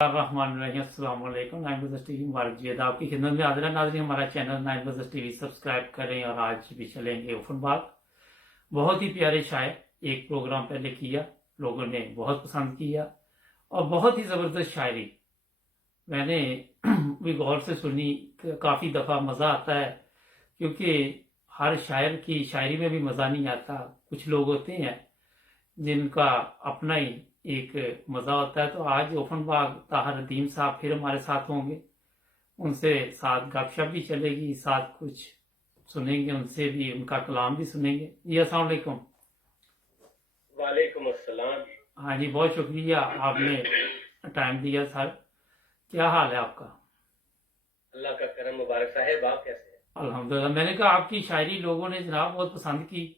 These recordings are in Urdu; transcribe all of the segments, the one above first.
الرحمن السلام علیکم۔ 9 ٹی وی مبارک جید آپ کی خدمت میں حاضر ہے۔ ناظرین ہمارا چینل 9 ٹی وی سبسکرائب کریں اور آج بھی چلیں گے اوفن باغ۔ بہت ہی پیارے شاعر، ایک پروگرام پہلے کیا، لوگوں نے بہت پسند کیا اور بہت ہی زبردست شاعری میں نے بھی غور سے سنی۔ کافی دفعہ مزہ آتا ہے کیونکہ ہر شاعر کی شاعری میں بھی مزہ نہیں آتا۔ کچھ لوگ ہوتے ہیں جن کا اپنا ہی ایک مزہ ہوتا ہے۔ تو آج اوفن باغ طاہر الدین صاحب پھر ہمارے ساتھ ہوں گے، ان سے ساتھ گپ شپ بھی چلے گی، ساتھ کچھ سنیں گے، ان سے بھی ان کا کلام بھی سنیں گے۔ جی السلام علیکم۔ وعلیکم السلام۔ ہاں جی، بہت شکریہ آپ نے ٹائم دیا سر۔ کیا حال ہے آپ کا؟ اللہ کا کرم مبارک۔ صاحب آپ کیسے ہیں؟ الحمدللہ۔ میں نے کہا آپ کی شاعری لوگوں نے جناب بہت پسند کی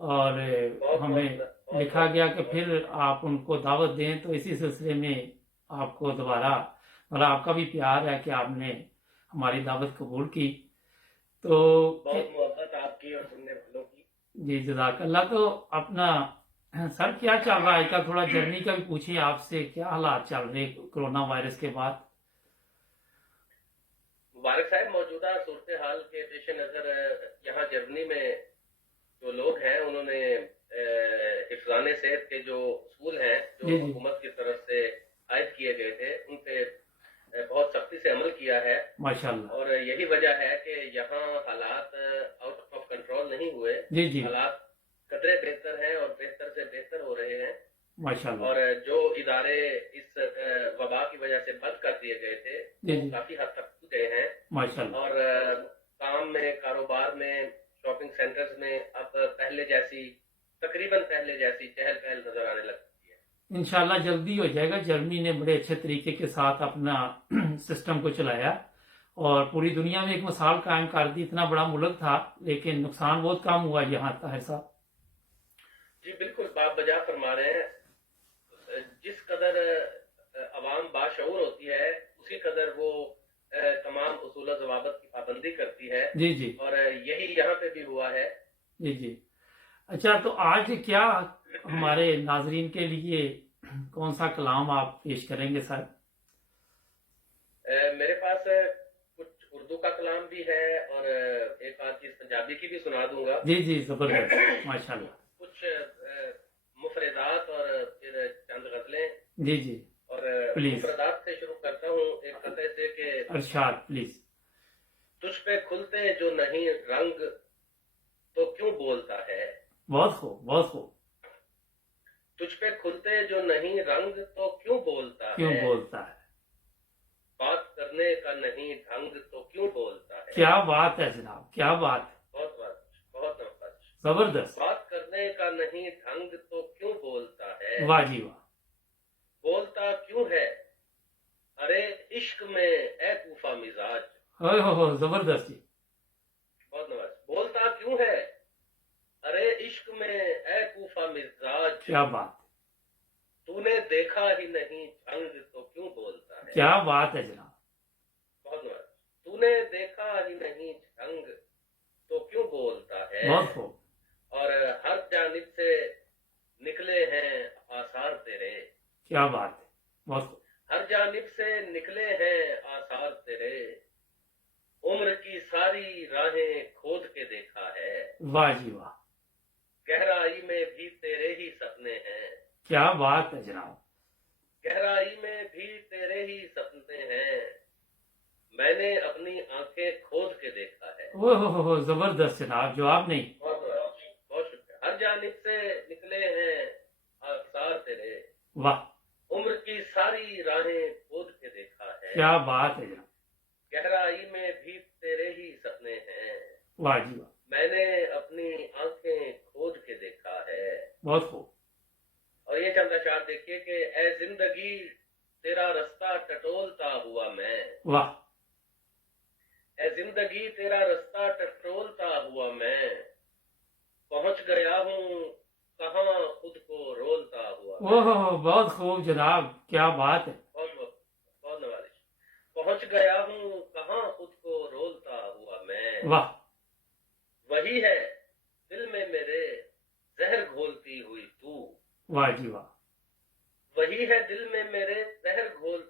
اور ہمیں لکھا گیا کہ پھر آپ ان کو دعوت دیں، تو اسی سلسلے میں آپ کو دوبارہ اور آپ کا بھی پیار ہے کہ آپ نے ہماری دعوت قبول کی۔ تو بہت محبت آپ کی اور سننے والوں کی۔ جی جزاک اللہ۔ تو اپنا سر کیا چل رہا ہے کا تھوڑا جرنی کا بھی پوچھیں آپ سے، کیا حالات چل رہے کرونا وائرس کے بعد؟ مبارک صاحب، موجودہ صورتحال کے پیش نظر یہاں جرمنی میں جو لوگ ہیں انہوں نے حفظان صحت کے جو اصول ہیں جو حکومت کی طرف سے عائد کیے گئے تھے ان پہ بہت سختی سے عمل کیا ہے ماشاءاللہ، اور یہی وجہ ہے کہ یہاں حالات آؤٹ آف کنٹرول نہیں ہوئے۔ جی حالات قدرے بہتر ہیں اور بہتر سے بہتر ہو رہے ہیں ماشاءاللہ، اور جو ادارے اس وبا کی وجہ سے بند کر دیے گئے تھے وہ کافی حد تک کھل گئے ہیں ماشاءاللہ، اور کام میں، کاروبار میں، شاپنگ سینٹرز میں اب تقریباً پہلے جیسی چہل پہل نظر آنے لگتی ہے۔ انشاءاللہ جلدی ہو جائے گا۔ جرمنی نے بڑے اچھے طریقے کے ساتھ اپنا سسٹم کو چلایا اور پوری دنیا میں ایک مثال قائم کر دی۔ اتنا بڑا ملک تھا لیکن نقصان بہت کم ہوا یہاں طاہر صاحب۔ جی بالکل، باب بجا فرما رہے ہیں۔ جس قدر عوام باشعور ہوتی ہے اسی قدر وہ تمام اصول و ضوابط کی پابندی کرتی ہے۔ جی جی، اور یہی یہاں پہ بھی ہوا ہے۔ جی جی۔ اچھا، تو آج کیا ہمارے ناظرین کے لیے کون سا کلام آپ پیش کریں گے سر؟ میرے پاس کچھ اردو کا کلام بھی ہے اور ایک آدھ چیز پنجابی کی بھی سنا دوں گا۔ جی جی، زبردست، ماشاءاللہ۔ کچھ مفردات اور پھر چند غزلیں۔ جی جی، اور پلیز مفردات سے شروع کرتا ہوں ایک قطعے سے کہ ارشاد پلیز۔ تجھ پہ کھلتے جو نہیں رنگ تو کیوں بولتا ہے۔ بہت خوب، بہت خوب۔ تجھ پہ کھلتے جو نہیں رنگ تو کیوں بولتا ہے۔ کیوں بولتا ہے؟ بات کرنے کا نہیں ڈھنگ تو کیوں بولتا ہے۔ کیا بات ہے جناب، کیا بات ہے، بہت زبردست۔ بات کرنے کا نہیں ڈھنگ تو کیوں بولتا ہے۔ واہ جی واہ۔ بولتا کیوں ہے ارے عشق میں اے کوفہ مزاج۔ ہو زبردست جی، بہت نواز۔ بولتا کیوں ہے ارے عشق میں اے کوفہ مزاج۔ کیا بات، تو نے دیکھا ہی نہیں جھنگ تو کیوں بولتا ہے۔ کیا بات ہے جناب، بہت نواز۔ تو نے دیکھا ہی نہیں جھنگ تو کیوں بولتا ہے۔ بہت خوب۔ اور ہر جانب سے نکلے ہیں آثار تیرے۔ کیا بات ہے، بہت خوب۔ ہر جانب سے نکلے ہیں آثار تیرے، عمر کی ساری راہیں کھود کے دیکھا ہے۔ واہ جی واہ، گہرائی میں بھی تیرے ہی سپنے ہیں۔ کیا بات ہے جناب، گہرائی میں بھی تیرے ہی سپنے ہیں، میں نے اپنی آنکھیں کھود کے دیکھا ہے۔ ہو زبردست جناب، جواب نہیں۔ بہت شکریہ۔ ہر جانب سے نکلے ہیں آثار تیرے، واہ، عمر کی ساری راہیں کھود کے دیکھا ہے۔ کیا بات ہے جناب، گہرائی میں بھی تیرے ہی سپنے ہیں، واہ جی واہ، میں نے اپنی آنکھیں کھود کے دیکھا ہے۔ بہت خوب۔ اور یہ چند اشعار دیکھیے کہ اے زندگی تیرا رستہ ٹٹولتا ہوا میں۔ واہ، اے زندگی تیرا رستہ ٹٹولتا ہوا میں، پہنچ گیا ہوں کہاں خود کو رولتا ہوا میں۔ بہت خوب جناب، کیا بات ہے، بہت نوازش۔ پہنچ گیا ہوں کہاں خود کو رولتا ہوا میں، واہ، وہی ہے دل میں میرے زہر گھولتی ہوئی تو۔ واہ جی واہ، وہی ہے دل میں میرے زہر گھولتی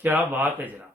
کیا بات ہے جناب.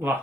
واہ.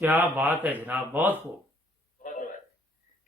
کیا بات ہے جناب, بہت خوب.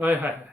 ہائے ہائے ہائے.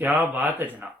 کیا بات ہے جناب.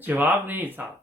جواب نہیں صاحب.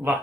واہ.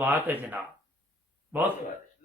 بات ہے جناب, بہت خوب,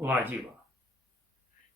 واہ جی واہ.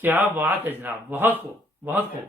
کیا بات ہے جناب, بہت خوب, بہت خوب.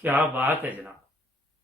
کیا بات ہے جناب.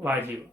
واہ جی واہ.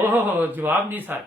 اوہ, جواب نہیں صاحب.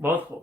بہت خوب.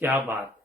کیا بات ہے.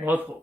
بہت خوب.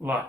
واہ.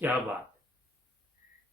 کیا بات.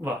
واہ.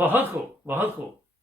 بہت خوب, بہت خوب.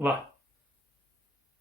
واہ.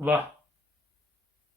واہ.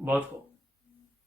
بہت خوب.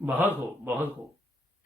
بہت خوب, بہت خوب.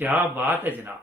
کیا بات ہے جناب.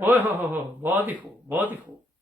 اوہ, بہت ہی خوب, بہت ہی خوب.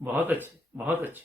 بہت اچھے, بہت اچھے.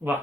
واہ.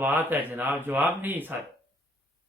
بات ہے جناب, جواب نہیں صاحب.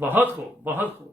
بہت خوب, بہت خوب.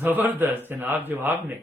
زبردست جناب, جواب نہیں.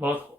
بہت خوب.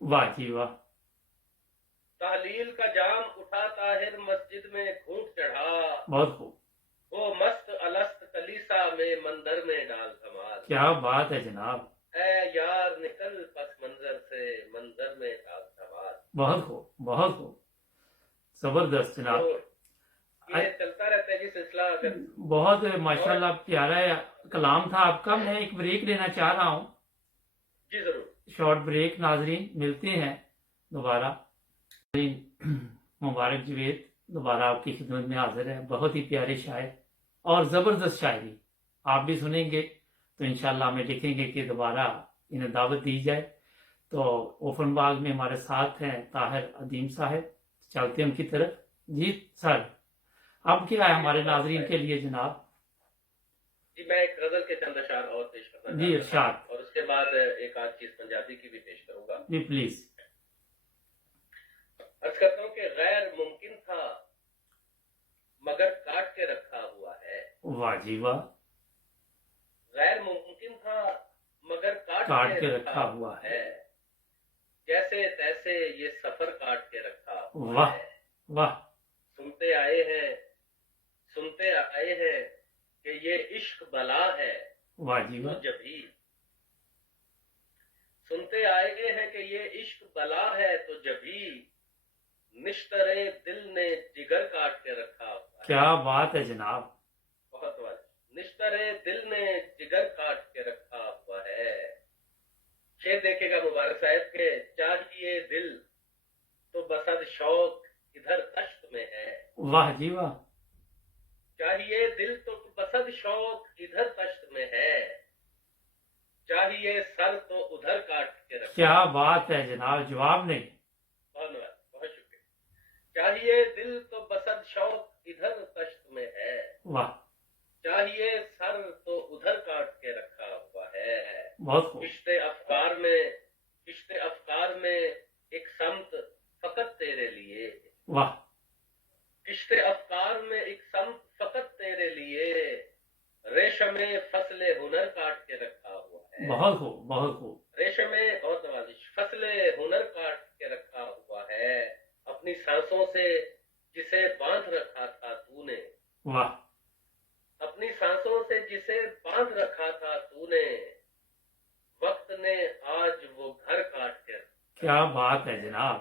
واہ جی واہ. خلیل کا جام اٹھا طاہر مسجد میں گھونٹ چڑھا، بہت خوب، وہ مست الست کلیسا میں مندر میں ڈال کمال، کیا بات ہے جناب، اے یار نکل پس منظر سے منظر میں ڈال کمال۔ بہت خوب، بہت خوب، زبردست جناب، تو یہ چلتا رہتا ہے جی سلسلہ۔ اگر بہت ماشاءاللہ پیارا کلام تھا آپ کا۔ میں ایک بریک لینا چاہ رہا ہوں، جی ضرور، شارٹ بریک۔ ناظرین ملتے ہیں دوبارہ۔ مبارک جوید دوبارہ آپ کی خدمت میں حاضر ہے، بہت ہی پیارے شاعر اور زبردست شاعری آپ بھی سنیں گے، تو انشاءاللہ ہمیں لکھیں گے کہ دوبارہ انہیں دعوت دی جائے۔ تو اوپن باغ میں ہمارے ساتھ ہیں طاہر عدیم صاحب، چلتے ہیں ان کی طرف۔ جی سر، اب کیا ہے ہمارے ناظرین کے لیے جناب؟ جی میں ایک غزل کے چند اشعار اور پیش کرنا جی چاہتا ہوں، ارشاد، اور اس کے بعد ایک آدھ چیز پنجابی کی بھی پیش کروں گا۔ جی پلیز۔ عرض کرتا ہوں کہ غیر ممکن تھا مگر کاٹ کے رکھا ہوا ہے، واہ جی واہ، غیر ممکن تھا مگر کاٹ کاٹ کے رکھا ہوا ہے، جیسے تیسے یہ سفر کاٹ کے رکھا ہوا واہ ہے۔ واہ، سنتے آئے ہیں کہ یہ عشق بلا ہے واہ جی تو واہ، جبھی، سنتے آئے ہیں کہ یہ عشق بلا ہے تو جبھی، نشترے دل نے جگر کاٹ کے رکھا ہوا ہے۔ کیا بات ہے جناب، بہت واضح، نشترے دل نے جگر کاٹ کے رکھا ہوا ہے۔ شعر دیکھے گا مبارک صاحب کے، چاہیے دل تو بسد شوق ادھر تشت میں ہے، واہ جی واہ، چاہیے دل تو بسد شوق ادھر تشت میں ہے، چاہیے سر تو ادھر کاٹ کے رکھا۔ کیا بات ہے جناب، جواب نہیں، بہت شکریہ۔ چاہیے دل تو بسد شوق ادھر تشت میں ہے، واہ، چاہیے سر تو ادھر کاٹ کے رکھا ہوا ہے۔ بہت خوب، کشت افکار میں ایک سمت فقط تیرے لیے، واہ، کشت افکار میں ایک سمت فقط تیرے لیے، ریشم فصل ہنر کاٹ کے رکھا ہوا ہے، بہت خوب، بہت خوب، ریشم بہت نوازش فصل ہنر کاٹ کے رکھا ہوا ہے، اپنی سانسوں سے جسے باندھ رکھا تھا تو نے، واہ، اپنی سانسوں سے جسے باندھ رکھا تھا تو نے، وقت نے آج وہ گھر کاٹ کے، کیا بات ہے جناب،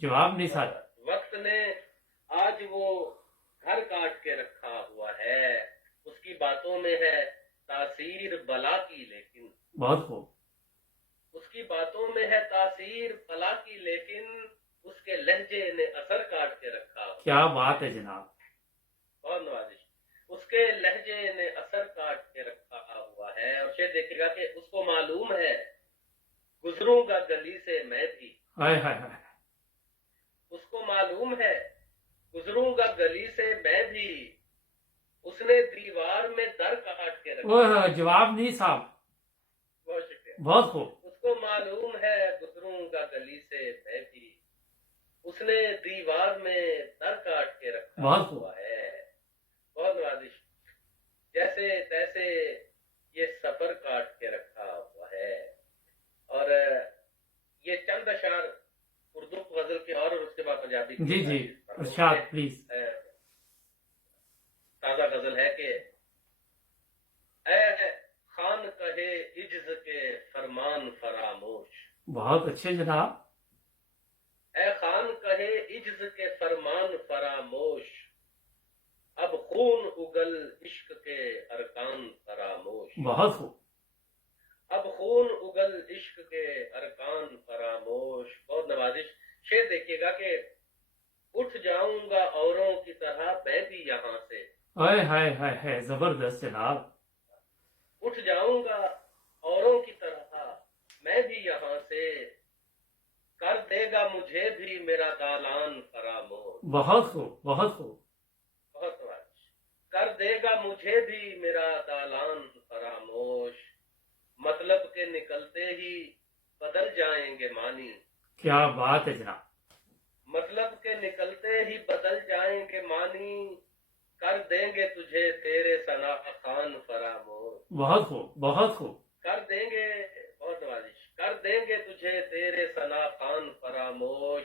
جواب نہیں سر، وقت نے آج وہ گھر کاٹ کے رکھا ہوا ہے، اس کی باتوں میں ہے تاثیر بلا کی لیکن، بہت خوب، اس کی باتوں میں ہے تاثیر بلا کی لیکن، اس کے لہجے نے اثر کاٹ کے رکھا ہوا ہے۔ کیا بات ہے جناب، بہت نوازش، اس کے لہجے نے اثر کاٹ کے رکھا ہوا ہے۔ اور شعر دیکھے گا کہ اس کو معلوم ہے گزروں گا گلی سے میں بھی، ہائے ہائے ہائے، اس کو معلوم ہے گزروں گا گلی سے میں بھی، اس نے دیوار میں در کاٹ کے رکھا۔ وہ جواب نہیں صاحب، بہت شکریہ۔ بہت خوب، اس کو معلوم ہے گزروں گا گلی سے میں بھی، اس نے دیوار میں در کاٹ کے رکھا بہت خوب، ہوا ہے۔ بہت نوازش، جیسے تیسے یہ سفر کاٹ کے رکھا ہوا ہے۔ اور یہ چند اشعار اردو غزل کے اور اس کے بعد پنجابی کی جی جی ارشاد پلیز۔ تازہ غزل ہے کہ اے خان کہے عجز کے فرمان فراموش، بہت اچھے جناب، اے خان کہے عجز کے فرمان فراموش، اب خون اگل عشق کے ارکان فراموش، بہت خوب، اب خون اگل عشق کے ارکان فراموش۔ بہت نوازش، شعر دیکھیے گا کہ اٹھ جاؤں گا اوروں کی طرح میں بھی یہاں سے، ہائے ہائے ہائے ہائے، زبردست جناب، اٹھ جاؤں گا اوروں کی طرح میں بھی یہاں سے، کر دے گا مجھے بھی میرا دالان فراموش، بہت خوب، بہت خوب، بہت نوازش، کر دے گا مجھے بھی میرا دالان فراموش، مطلب کے نکلتے ہی بدل جائیں گے معنی، کیا بات ہے جناب، مطلب کے نکلتے ہی بدل جائیں گے معنی، کر دیں گے تجھے تیرے ثنا خان فراموش، بہت خوب، بہت خوب، کر دیں گے، بہت نوازش، کر دیں گے تجھے تیرے ثنا خان فراموش،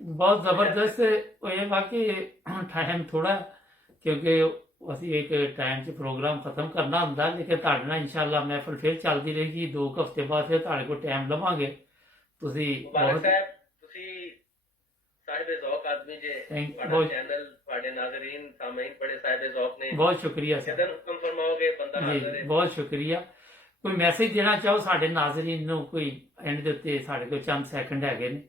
ਬਹੁਤ ਜ਼ਬਰਦਸਤ ਹੋਇਆ ਬਾਕੀ ਟਾਈਮ ਥੋੜਾ, ਕਿਉਂਕਿ ਅਸੀਂ ਇੱਕ ਟਾਈਮ 'ਚ ਪ੍ਰੋਗਰਾਮ ਖਤਮ ਕਰਨਾ ਹੁੰਦਾ, ਲੇਕਿਨ ਤੁਹਾਡੇ ਨਾਲ ਇਨਸ਼ਾਅੱਲਾ ਮਹਿਫਲ ਫਿਰ ਚੱਲਦੀ ਰਹੇਗੀ। 2 ਹਫ਼ਤੇ ਬਾਅਦ ਫਿਰ ਤੁਹਾਡੇ ਕੋਲ ਟਾਈਮ ਲਵਾਂਗੇ। ਤੁਸੀਂ ਮੁਬਾਰਕ ਬਹੁਤ ਸਾਹਿਬ, ਤੁਸੀਂ ਸਾਹਿਬ ਜ਼ੌਕ ਆਦਮੀ ਜੇ, Thank- ਤੁਹਾਡਾ ਬਹੁਤ- ਚੈਨਲ, ਤੁਹਾਡੇ ਨਾਜ਼ਰੀਨ ਸਾਮਈਨ ਬੜੇ ਸਾਹਿਬ ਜ਼ੌਕ ਨੇ। ਬਹੁਤ ਸ਼ੁਕਰੀਆ ਸਰ ਜਦੋਂ ਹੁਕਮ ਫਰਮਾਓਗੇ ਬੰਦਾ ਹਾਜ਼ਰ ਜੀ, ਹੈ। ਬਹੁਤ ਸ਼ੁਕਰੀਆ। ਕੋਈ ਮੈਸੇਜ ਦੇਣਾ ਚਾਹੋ ਸਾਡੇ ਨਾਜ਼ਰੀਨ ਨੂੰ? ਕੋਈ ਐਂਡ ਦੇ ਉੱਤੇ ਸਾਡੇ ਕੋਲ ਚੰਦ ਸੈਕਿੰਡ ਹੈਗੇ ਨੇ।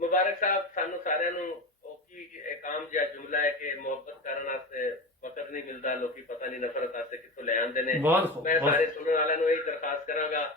ਮੁਬਾਰਕ ਸਾਹਿਬ, ਸਾਨੂੰ ਸਾਰਿਆਂ ਨੂੰ ਉਹ ਕੀ ਇੱਕ ਆਮ ਜਿਹਾ ਜੁਮਲਾ ਹੈ ਕਿ ਮੁਹੱਬਤ ਕਰਨ ਵਾਸਤੇ ਵਕਤ ਨਹੀਂ ਮਿਲਦਾ, ਲੋਕੀ ਪਤਾ ਨਹੀਂ ਨਫ਼ਰਤ ਵਾਸਤੇ ਕਿੱਥੋਂ ਲੈ ਆਉਂਦੇ ਨੇ। ਬਹੁਤ ਖੂਬ, ਮੈਂ ਬਹੁਤ ਸਾਰੇ ਸੁਣਨ ਵਾਲਿਆਂ ਨੂੰ ਇਹ ਦਰਖਾਸਤ ਕਰਾਂਗਾ